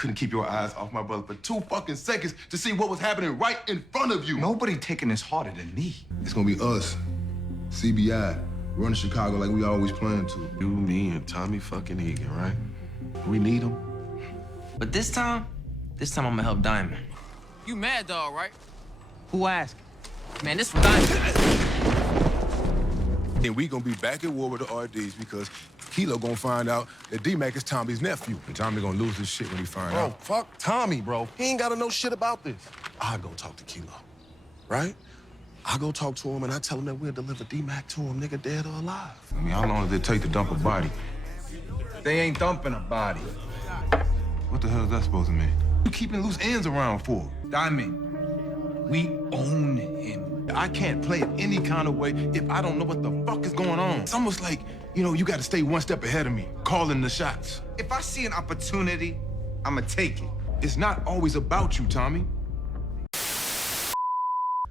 couldn't keep your eyes off my brother for 2 fucking seconds to see what was happening right in front of you. Nobody taking this harder than me. It's gonna be us, CBI, running Chicago like we always planned to. You, me, and Tommy fucking Egan, right? We need him. But this time I'm gonna help Diamond. You Mad Dog, right? Who asked? Man, this for Diamond. And we gonna be back at war with the RDs because Kilo gonna find out that D-Mac is Tommy's nephew. And Tommy gonna lose his shit when he find Bro, out. fuck Tommy, bro. He ain't gotta know shit about this. I go talk to Kilo, right? I go talk to him and I tell him that we'll deliver D-Mac to him, nigga, dead or alive. I mean, how long does it take to dump a body? They ain't dumping a body. What the hell is that supposed to mean? You keeping loose ends around for? Diamond, we own him. I can't play it any kind of way if I don't know what the fuck is going on. It's almost like, you know, you gotta stay one step ahead of me, calling the shots. If I see an opportunity, I'ma take it. It's not always about you, Tommy.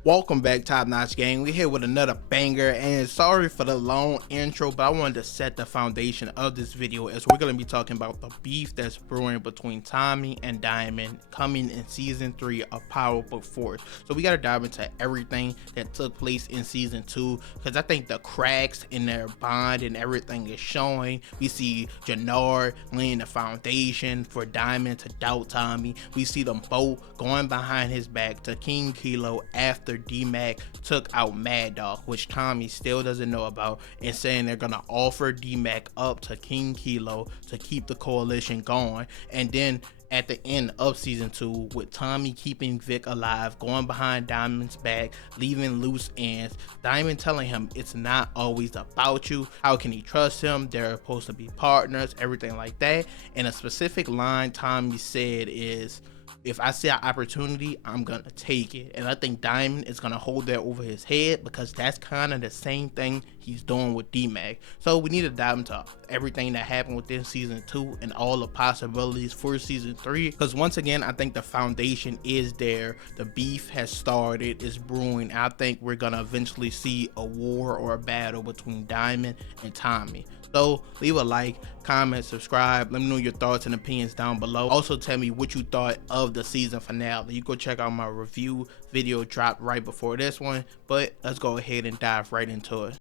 Welcome back, Top Notch Gang. We're here with another banger, and sorry for the long intro, but I wanted to set the foundation of this video as we're going to be talking about the beef that's brewing between Tommy and Diamond coming in season 3 of Power Book Force. So we got to dive into everything that took place in season 2 because I think the cracks in their bond and everything is showing. We see Jannard laying the foundation for Diamond to doubt Tommy. We see them both going behind his back to King Kilo after D-Mac took out Mad Dog, which Tommy still doesn't know about, and saying they're gonna offer D-Mac up to King Kilo to keep the coalition going. And then at the end of season 2, with Tommy keeping Vic alive, going behind Diamond's back, leaving loose ends, Diamond telling him it's not always about you. How can he trust him? They're supposed to be partners, everything like that. And a specific line Tommy said is, if I see an opportunity, I'm gonna take it. And I think Diamond is gonna hold that over his head because that's kind of the same thing he's doing with D-Mac. So we need to dive into everything that happened within season 2 and all the possibilities for season 3. Because once again, I think the foundation is there. The beef has started, it's brewing. I think we're gonna eventually see a war or a battle between Diamond and Tommy. So leave a like, comment, subscribe. Let me know your thoughts and opinions down below. Also tell me what you thought of the season finale. You go check out my review video dropped right before this one, but let's go ahead and dive right into it.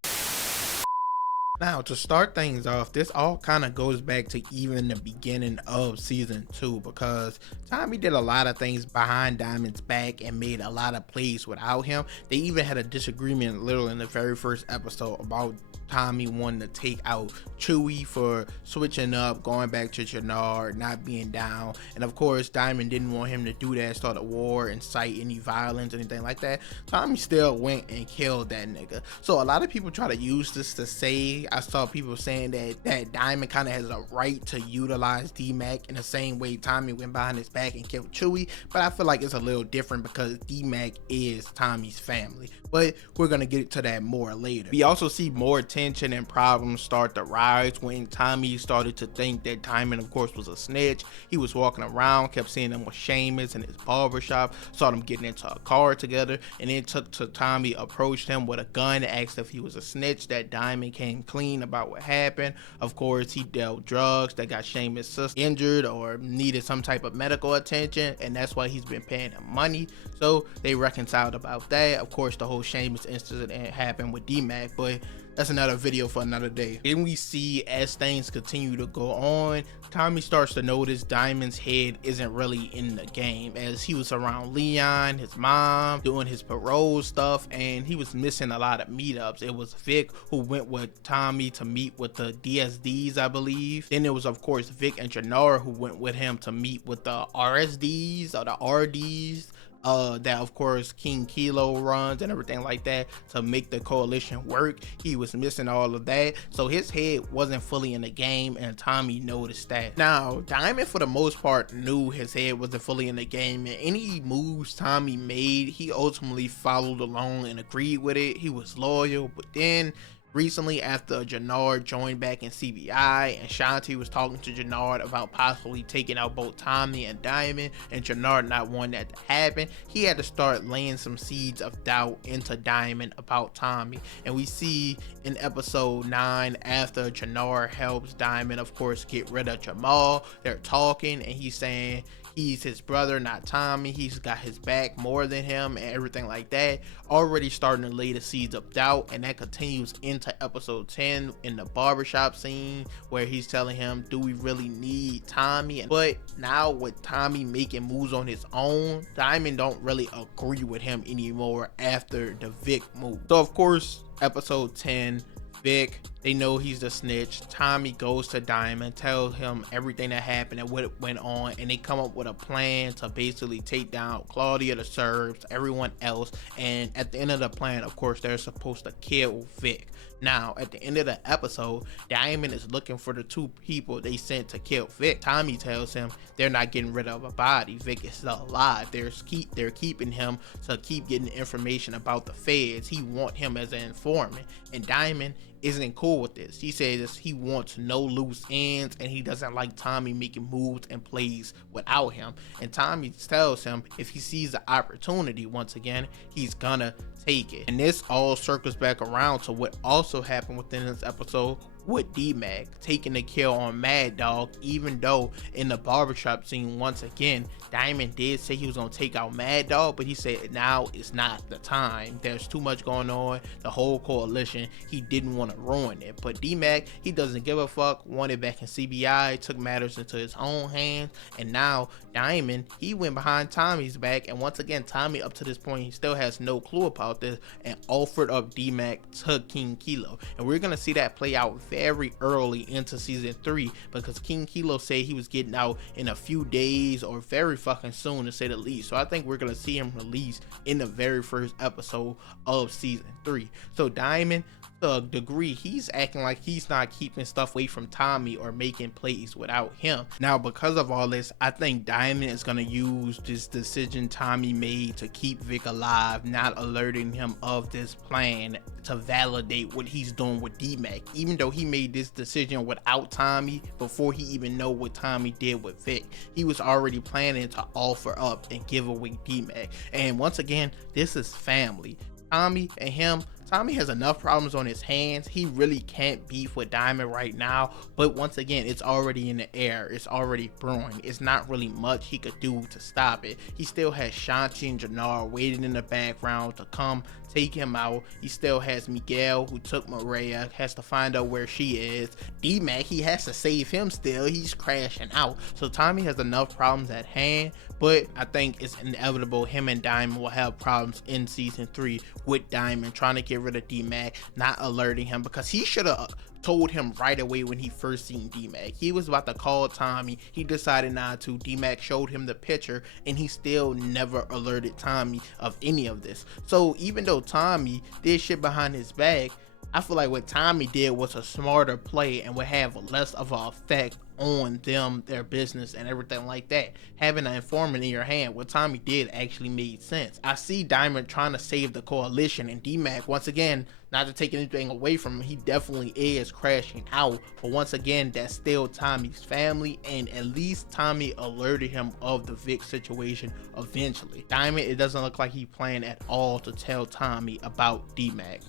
Now, to start things off, this all kind of goes back to even the beginning of season 2 because Tommy did a lot of things behind Diamond's back and made a lot of plays without him. They even had a disagreement literally in the very first episode about Tommy wanting to take out Chewie for switching up, going back to Jannard, not being down. And of course, Diamond didn't want him to do that, start a war, incite any violence, anything like that. Tommy still went and killed that nigga. So a lot of people try to use this to say, I saw people saying that Diamond kind of has a right to utilize D-Mac in the same way Tommy went behind his back and killed Chewie. But I feel like it's a little different because D-Mac is Tommy's family. But we're going to get to that more later. We also see more tension and problems start to rise when Tommy started to think that Diamond, of course, was a snitch. He was walking around, kept seeing them with Seamus in his barbershop, saw them getting into a car together, and then took to Tommy, approached him with a gun, asked if he was a snitch. That Diamond came clean about what happened. Of course, he dealt drugs that got Seamus' sister injured or needed some type of medical attention, and that's why he's been paying him money. So they reconciled about that. Of course, the whole Seamus incident happened with D-Mac, but that's another video for another day. Then we see as things continue to go on, Tommy starts to notice Diamond's head isn't really in the game, as he was around Leon, his mom, doing his parole stuff, and he was missing a lot of meetups. It was Vic who went with Tommy to meet with the DSDs, I believe. Then it was, of course, Vic and Jannard who went with him to meet with the RSDs or the RDs. That of course King Kilo runs and everything like that to make the coalition work. He was missing all of that, so his head wasn't fully in the game, and Tommy noticed that. Now Diamond for the most part knew his head wasn't fully in the game, and any moves Tommy made, he ultimately followed along and agreed with it. He was loyal, but then Recently, after Jannard joined back in CBI and Shanti was talking to Jannard about possibly taking out both Tommy and Diamond, and Jannard not wanting that to happen, he had to start laying some seeds of doubt into Diamond about Tommy. And we see in episode 9, after Jannard helps Diamond, of course, get rid of Jamal, they're talking and he's saying he's his brother, not Tommy. He's got his back more than him and everything like that. Already starting to lay the seeds of doubt, and that continues into episode 10 in the barbershop scene where he's telling him, do we really need Tommy? But now with Tommy making moves on his own, Diamond don't really agree with him anymore after the Vic move. So of course, episode 10, Vic, they know he's the snitch. Tommy goes to Diamond, tells him everything that happened and what went on, and they come up with a plan to basically take down Claudia, the Serbs, everyone else. And at the end of the plan, of course, they're supposed to kill Vic. Now, at the end of the episode, Diamond is looking for the two people they sent to kill Vic. Tommy tells him they're not getting rid of a body. Vic is still alive. They're keeping him to keep getting information about the feds. He want him as an informant. And Diamond isn't cool with this. He says he wants no loose ends, and he doesn't like Tommy making moves and plays without him. And Tommy tells him if he sees the opportunity once again, he's gonna take it. And this all circles back around to what also happened within this episode with D-Mac taking the kill on Mad Dog, even though in the barbershop scene once again Diamond did say he was gonna take out Mad Dog, but he said now is not the time. There's too much going on, the whole coalition. He didn't want to ruin it. But D-Mac, he doesn't give a fuck, wanted back in CBI, took matters into his own hands, and now Diamond, he went behind Tommy's back, and once again Tommy up to this point he still has no clue about this and offered up D-Mac to King Kilo. And we're gonna see that play out very early into season 3, because King Kilo said he was getting out in a few days or very fucking soon, to say the least. So I think we're gonna see him released in the very first episode of season 3. So Diamond, to a degree, he's acting like he's not keeping stuff away from Tommy or making plays without him. Now, because of all this, I think Diamond is gonna use this decision Tommy made to keep Vic alive, not alerting him of this plan, to validate what he's doing with D-Mac, even though he made this decision without Tommy before he even know what Tommy did with Vic. He was already planning to offer up and give away D-Mac. And once again, this is family. Tommy and him, Tommy has enough problems on his hands. He really can't beef with Diamond right now, but once again, it's already in the air. It's already brewing. It's not really much he could do to stop it. He still has Shanti and Jannard waiting in the background to come take him out. He still has Miguel, who took Maria, has to find out where she is. D-Mac, he has to save him still. He's crashing out. So Tommy has enough problems at hand, but I think it's inevitable him and Diamond will have problems in season 3 with Diamond trying to get rid of D-Mac, not alerting him, because he should have told him right away when he first seen D-Mac. He was about to call Tommy. He decided not to. D-Mac showed him the picture and he still never alerted Tommy of any of this. So even though Tommy did shit behind his back, I feel like what Tommy did was a smarter play and would have less of an effect on them, their business and everything like that. Having an informant in your hand, what Tommy did actually made sense. I see Diamond trying to save the coalition, and D-Mac, once again, not to take anything away from him, he definitely is crashing out, but once again, that's still Tommy's family, and at least Tommy alerted him of the Vic situation eventually. Diamond, it doesn't look like he planned at all to tell Tommy about D-Mac.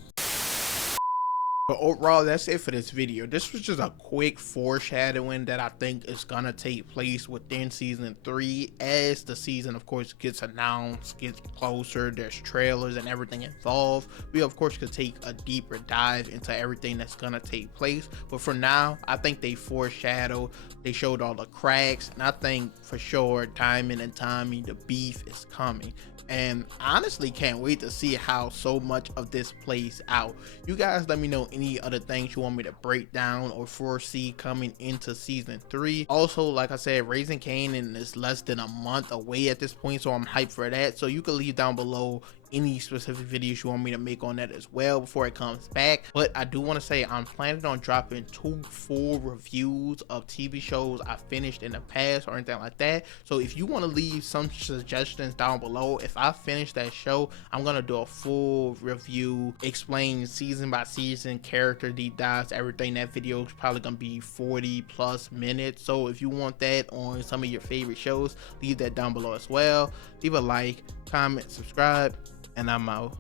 But overall, that's it for this video. This was just a quick foreshadowing that I think is gonna take place within season 3 as the season, of course, gets announced, gets closer, there's trailers and everything involved. We, of course, could take a deeper dive into everything that's gonna take place. But for now, I think they foreshadowed, they showed all the cracks, and I think for sure Diamond and Tommy, the beef is coming. And honestly can't wait to see how so much of this plays out. You guys let me know any other things you want me to break down or foresee coming into season 3. Also, like I said, Raising Kanan is less than a month away at this point, so I'm hyped for that. So you can leave down below any specific videos you want me to make on that as well before it comes back. But I do want to say I'm planning on dropping 2 full reviews of TV shows I finished in the past or anything like that. So if you want to leave some suggestions down below, if I finish that show, I'm gonna do a full review, explain season by season, character deep dives, everything. That video is probably gonna be 40+ minutes. So if you want that on some of your favorite shows, leave that down below as well. Leave a like, comment, subscribe, and I'm out.